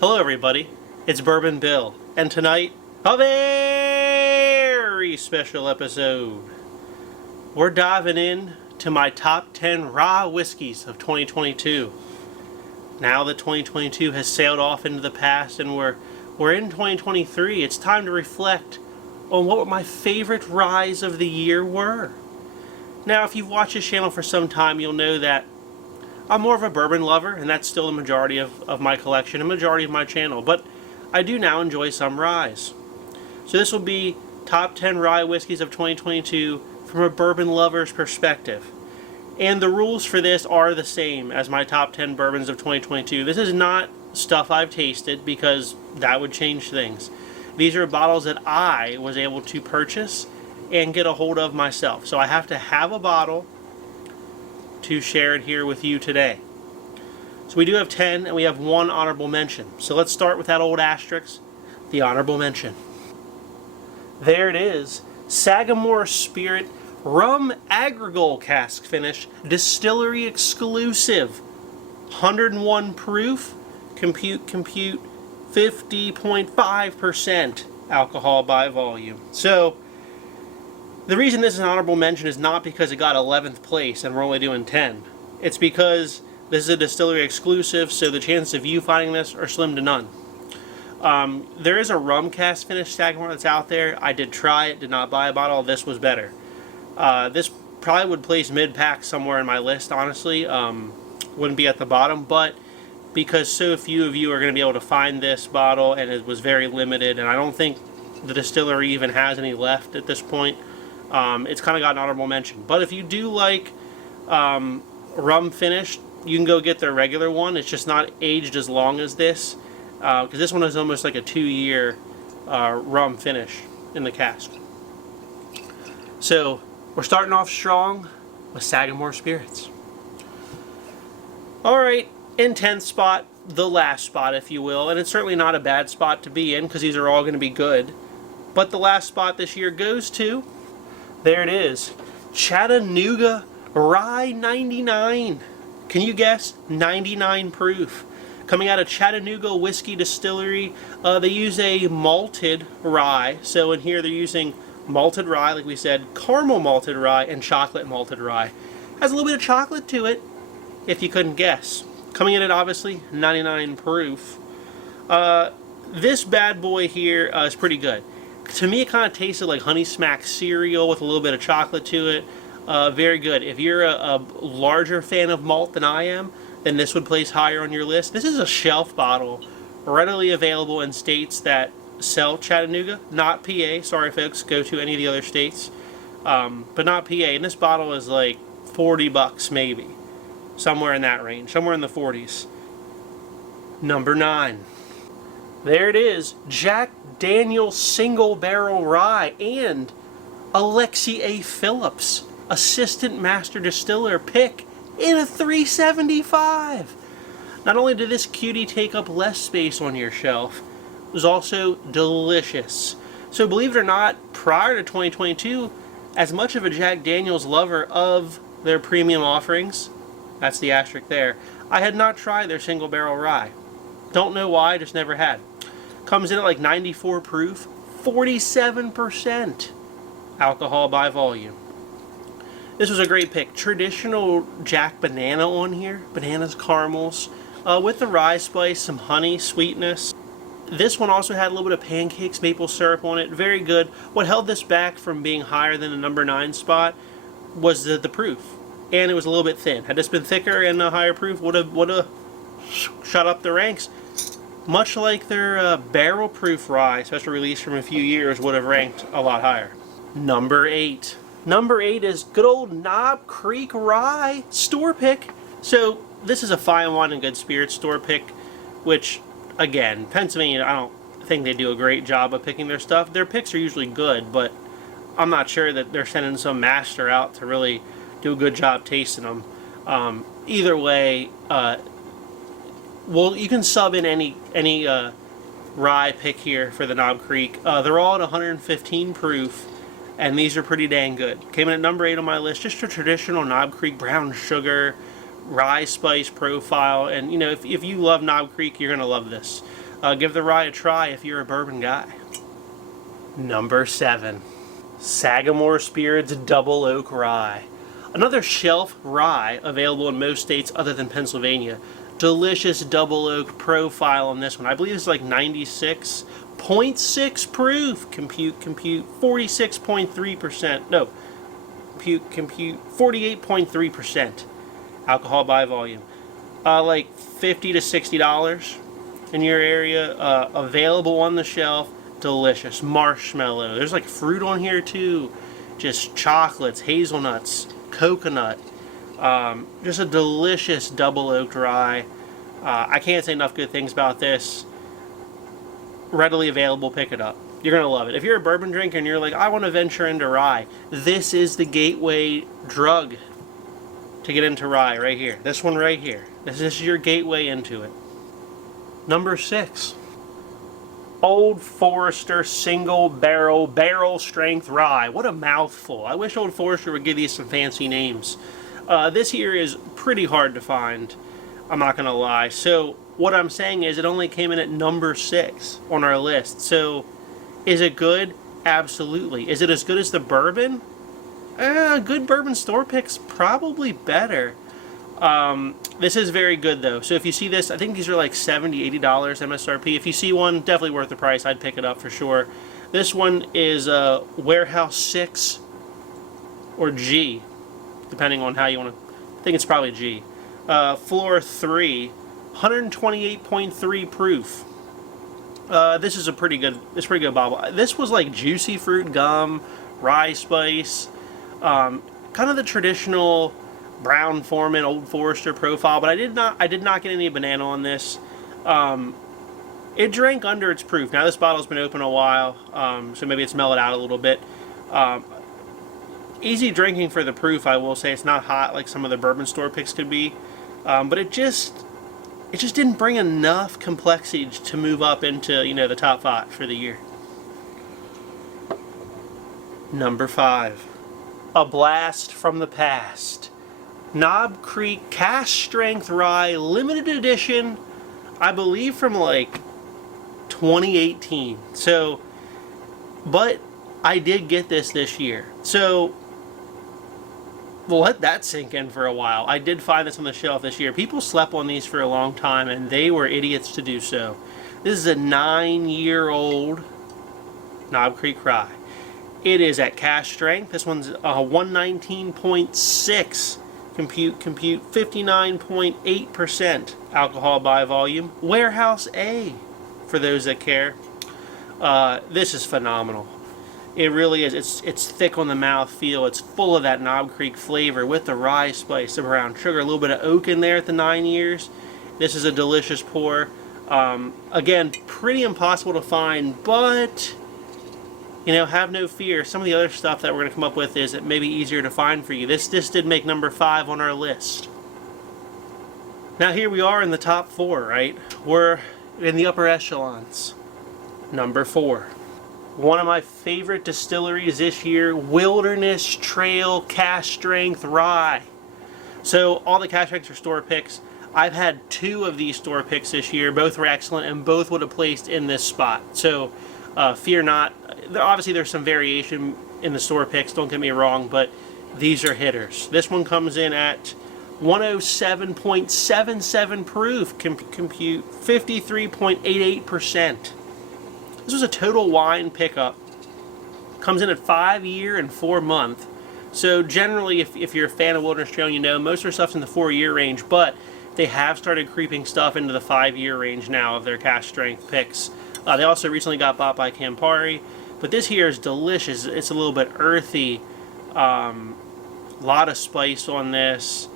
Hello everybody, it's Bourbon Bill, and tonight, a very special episode. We're diving in to my top 10 Rye Whiskeys of 2022. Now that 2022 has sailed off into the past and we're in 2023, it's time to reflect on what my favorite ryes of the year were. Now, if you've watched this channel for some time, you'll know that I'm more of a bourbon lover, and that's still the majority of my collection, a majority of my channel, but I do now enjoy some ryes. So this will be top 10 rye whiskeys of 2022 from a bourbon lover's perspective. And the rules for this are the same as my top 10 bourbons of 2022. This is not stuff I've tasted because that would change things. These are bottles that I was able to purchase and get a hold of myself. So I have to have a bottle to share it here with you today. So we do have 10 and we have one honorable mention. So let's start with that old asterisk, the honorable mention. There it is, Sagamore Spirit Rum Agricole Cask Finish, Distillery Exclusive, 101 proof, compute, 50.5% alcohol by volume. So the reason this is an honorable mention is not because it got 11th place and we're only doing 10. It's because this is a distillery exclusive, so the chances of you finding this are slim to none. There is a rum cask finish Sagamore that's out there. I did try it, did not buy a bottle. This was better. This probably would place mid-pack somewhere in my list, honestly. Wouldn't be at the bottom, but because so few of you are going to be able to find this bottle and it was very limited, and I don't think the distillery even has any left at this point, it's kind of got an honorable mention. But if you do like rum finish, you can go get their regular one. It's just not aged as long as this, because this one is almost like a 2-year rum finish in the cask. So we're starting off strong with Sagamore Spirits. Alright, in 10th spot, the last spot if you will, and it's certainly not a bad spot to be in because these are all going to be good. But the last spot this year goes to, there it is, Chattanooga Rye 99. Can you guess? 99 proof. Coming out of Chattanooga Whiskey Distillery. They use a malted rye. So in here they're using malted rye, like we said, caramel malted rye, and chocolate malted rye. Has a little bit of chocolate to it, if you couldn't guess. Coming in at obviously 99 proof. This bad boy here is pretty good. To me, it kind of tasted like Honey Smack cereal with a little bit of chocolate to it. Very good. If you're a larger fan of malt than I am, then this would place higher on your list. This is a shelf bottle, readily available in states that sell Chattanooga, not PA. Sorry, folks, go to any of the other states, but not PA. And this bottle is like 40 bucks maybe, somewhere in that range, somewhere in the 40s. Number 9. There it is, Jack Daniel's Single Barrel Rye and Alexi A. Phillips Assistant Master Distiller pick in a 375. Not only did this cutie take up less space on your shelf, it was also delicious. So believe it or not, prior to 2022, as much of a Jack Daniel's lover of their premium offerings, that's the asterisk there, I had not tried their Single Barrel Rye. Don't know why, just never had. Comes in at like 94 proof, 47% alcohol by volume. This was a great pick. Traditional Jack banana on here, bananas, caramels, with the rye spice, some honey, sweetness. This one also had a little bit of pancakes, maple syrup on it. Very good. What held this back from being higher than the number 9 spot was the proof, and it was a little bit thin. Had this been thicker and a higher proof, would have shot up the ranks. Much like their barrel proof rye, special release from a few years, would have ranked a lot higher. Number 8. Number 8 is good old Knob Creek Rye store pick. So this is a fine wine and good spirits store pick, which again, Pennsylvania, I don't think they do a great job of picking their stuff. Their picks are usually good, but I'm not sure that they're sending some master out to really do a good job tasting them. Either way, well, you can sub in any rye pick here for the Knob Creek. They're all at 115 proof, and these are pretty dang good. Came in at number 8 on my list. Just a traditional Knob Creek brown sugar, rye spice profile, and you know, if you love Knob Creek, you're gonna love this. Give the rye a try if you're a bourbon guy. Number 7. Sagamore Spirits Double Oak Rye. Another shelf rye available in most states other than Pennsylvania. Delicious double oak profile on this one. I believe it's like 96.6 proof. Compute, 46.3%. No, compute 48.3% alcohol by volume. Like $50 to $60 in your area. Available on the shelf. Delicious. Marshmallow. There's like fruit on here too. Just chocolates, hazelnuts, coconut. Just a delicious double oaked rye. I can't say enough good things about this. Readily available, pick it up. You're going to love it. If you're a bourbon drinker and you're like, I want to venture into rye, this is the gateway drug to get into rye right here. This one right here. This is your gateway into it. Number 6. Old Forester Single Barrel Strength Rye. What a mouthful. I wish Old Forester would give you some fancy names. This here is pretty hard to find. I'm not going to lie. So what I'm saying is it only came in at number 6 on our list. So is it good? Absolutely. Is it as good as the bourbon? Good bourbon store picks probably better. This is very good though. So if you see this, I think these are like $70, $80 MSRP. If you see one, definitely worth the price. I'd pick it up for sure. This one is Warehouse 6 or G, depending on how you want to. I think it's probably G. Floor 3, 128.3 proof. This is a pretty good. It's pretty good bottle. This was like juicy fruit gum, rye spice, kind of the traditional Brown-Forman Old Forester profile, but I did not get any banana on this. It drank under its proof. Now this bottle's been open a while, so maybe it's mellowed out a little bit. Easy drinking for the proof, I will say. It's not hot like some of the bourbon store picks could be, but it just didn't bring enough complexity to move up into, you know, the top 5 for the year. Number 5, A Blast from the Past. Knob Creek Cask Strength Rye Limited Edition, I believe from like 2018. So, but I did get this year. So, we'll let that sink in for a while. I did find this on the shelf this year. People slept on these for a long time, and they were idiots to do so. This is a 9-year-old Knob Creek Rye. It is at cask strength. This one's 119.6. Compute 59.8% alcohol by volume. Warehouse A, for those that care. This is phenomenal. It really is. It's thick on the mouth feel. It's full of that Knob Creek flavor with the rye spice, the brown sugar, a little bit of oak in there at the 9 years. This is a delicious pour. Again, pretty impossible to find, but you know, have no fear. Some of the other stuff that we're going to come up with is it may be easier to find for you. This did make number 5 on our list. Now here we are in the top 4, right? We're in the upper echelons. Number 4. One of my favorite distilleries this year, Wilderness Trail Cask Strength Rye. So all the cask strengths are store picks. I've had 2 of these store picks this year. Both were excellent and both would have placed in this spot. So fear not. Obviously there's some variation in the store picks, don't get me wrong, but these are hitters. This one comes in at 107.77 proof, compute 53.88%. This was a total wine pickup. Comes in at 5-year and 4-month. So generally, if you're a fan of Wilderness Trail, you know most of their stuff's in the 4-year range, but they have started creeping stuff into the 5-year range now of their cask strength picks. They also recently got bought by Campari. But this here is delicious. It's a little bit earthy. Lot of spice on this.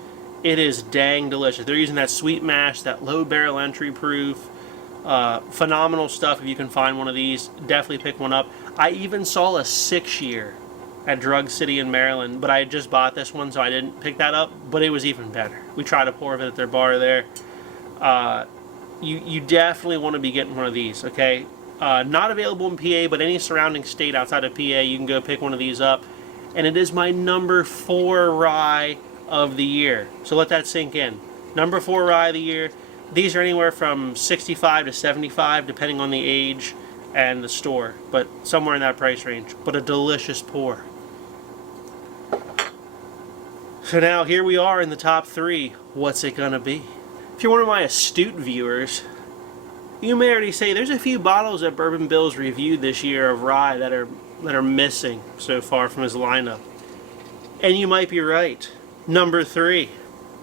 It is dang delicious. They're using that sweet mash, that low barrel entry proof. Phenomenal stuff. If you can find one of these, definitely pick one up. I even saw a 6-year at Drug City in Maryland, but I had just bought this one, so I didn't pick that up. But it was even better. We tried a pour of it at their bar there. You definitely want to be getting one of these, okay? Not available in PA, but any surrounding state outside of PA, you can go pick one of these up. And it is my number 4 rye of the year. So let that sink in. Number 4 rye of the year. These are anywhere from 65 to 75 depending on the age and the store, but somewhere in that price range. But a delicious pour. So now here we are in the top 3. What's it gonna be? If you're one of my astute viewers, you may already say there's a few bottles that Bourbon Bill's reviewed this year of rye that are missing so far from his lineup. And you might be right. Number 3.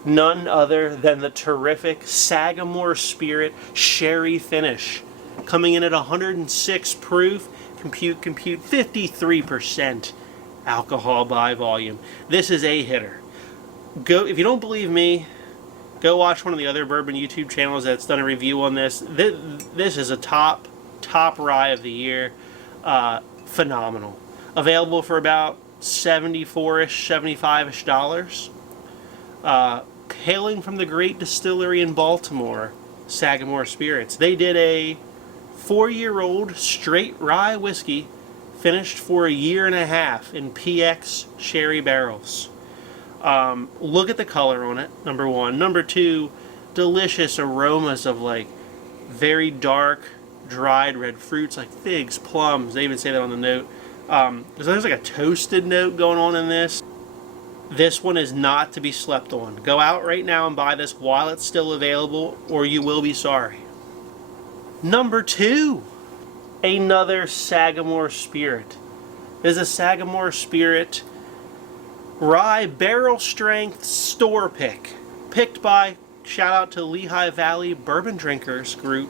None other than the terrific Sagamore Spirit Sherry Finish. Coming in at 106 proof, compute 53% alcohol by volume. This is a hitter. If you don't believe me, go watch one of the other bourbon YouTube channels that's done a review on this. This is a top rye of the year. Phenomenal. Available for about $74-ish, $75-ish dollars. Hailing from the great distillery in Baltimore, Sagamore Spirits. They did a 4-year-old straight rye whiskey finished for 1.5 years in PX sherry barrels. Look at the color on it, number 1. Number 2, delicious aromas of like very dark dried red fruits like figs, plums. They even say that on the note. There's like a toasted note going on in this. This one is not to be slept on. Go out right now and buy this while it's still available, or you will be sorry. Number 2, another Sagamore Spirit. This is a Sagamore Spirit rye barrel strength store pick. Picked by, shout out to Lehigh Valley Bourbon Drinkers Group.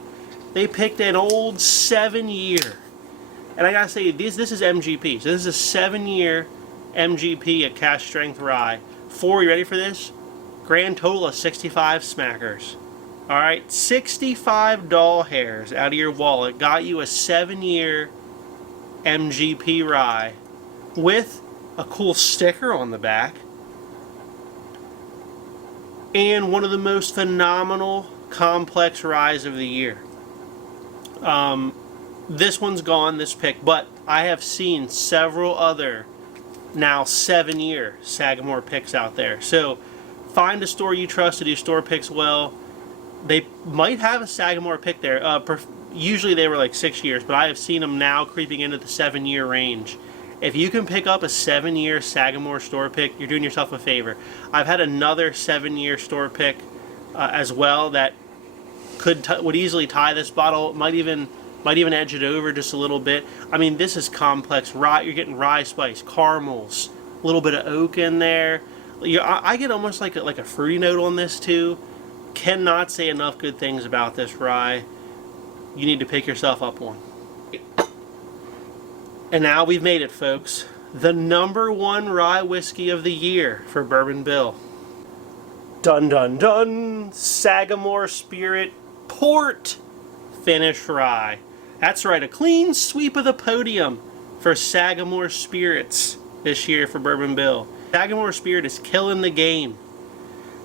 They picked an old 7-year. And I gotta say, this is MGP. So this is a 7-year MGP at cask strength rye. You ready for this? Grand total of 65 smackers. Alright, 65 doll hairs out of your wallet got you a 7-year MGP rye with a cool sticker on the back and one of the most phenomenal complex ryes of the year. This one's gone, this pick, but I have seen several other now 7-year Sagamore picks out there. So find a store you trust to do store picks well. They might have a Sagamore pick there. Usually they were like 6 years, but I have seen them now creeping into the 7-year range. If you can pick up a 7-year Sagamore store pick, you're doing yourself a favor. I've had another 7-year store pick as well that would easily tie this bottle. Might even edge it over just a little bit. I mean, this is complex rye. You're getting rye spice, caramels, a little bit of oak in there. I get almost like a fruity note on this too. Cannot say enough good things about this rye. You need to pick yourself up one. And now we've made it, folks. The number 1 rye whiskey of the year for Bourbon Bill. Dun dun dun! Sagamore Spirit Port Finish Rye. That's right, a clean sweep of the podium for Sagamore Spirits this year for Bourbon Bill. Sagamore Spirit is killing the game.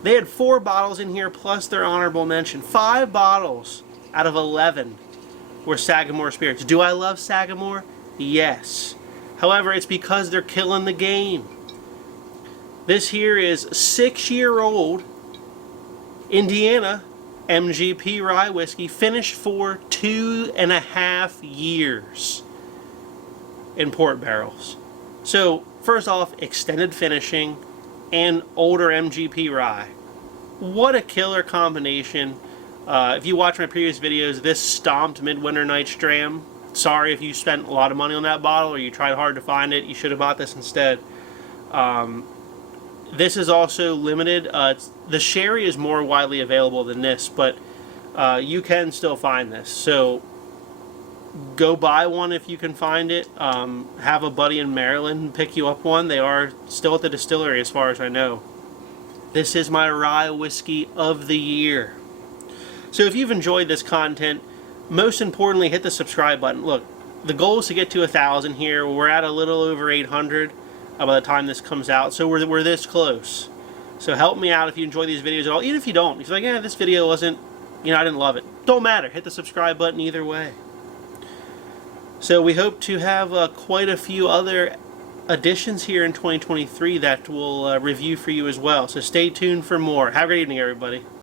They had 4 bottles in here plus their honorable mention. 5 bottles out of 11 were Sagamore Spirits. Do I love Sagamore? Yes. However, it's because they're killing the game. This here is 6-year-old Indiana MGP rye whiskey finished for 2.5 years in port barrels. So first off, extended finishing and older MGP rye. What a killer combination. If you watch my previous videos, this stomped Midwinter Night's Dram. Sorry if you spent a lot of money on that bottle or you tried hard to find it. You should have bought this instead. This is also limited. The sherry is more widely available than this, but you can still find this. So go buy one if you can find it. Have a buddy in Maryland pick you up one. They are still at the distillery as far as I know. This is my rye whiskey of the year. So if you've enjoyed this content, most importantly, hit the subscribe button. Look, the goal is to get to 1,000 here. We're at a little over 800 by the time this comes out, so we're this close. So help me out if you enjoy these videos at all. Even if you don't, if you're like, yeah, this video wasn't, I didn't love it. Don't matter. Hit the subscribe button either way. So we hope to have quite a few other additions here in 2023 that we'll review for you as well. So stay tuned for more. Have a great evening, everybody.